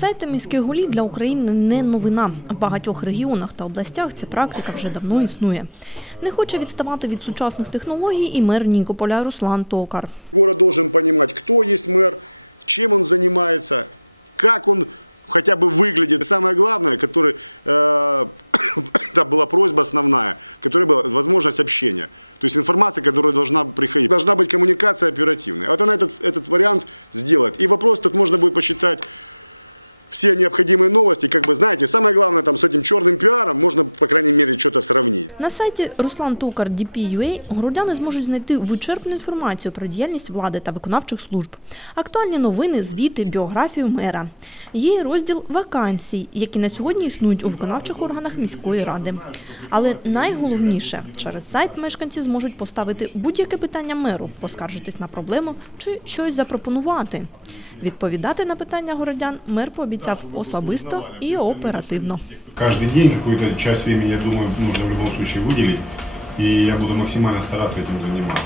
Сайти міських голів для України не новина. В багатьох регіонах та областях ця практика вже давно існує. Не хоче відставати від сучасних технологій і мер Нікополя Руслан Токар. хотя бы все необходимые новости, как бы, знаете, самое главное, там, с информационным пиаром можно, по крайней мере, это самое. На сайті Руслан Токар DP.ua городяни зможуть знайти вичерпну інформацію про діяльність влади та виконавчих служб, актуальні новини, звіти, біографію мера. Є й розділ вакансій, які на сьогодні існують у виконавчих органах міської ради. Але найголовніше, через сайт мешканці зможуть поставити будь-яке питання меру, поскаржитись на проблему чи щось запропонувати. Відповідати на питання городян мер пообіцяв особисто і оперативно. Каждый день какую-то часть времени, я думаю, нужно в любом случае выделить. И я буду максимально стараться этим заниматься.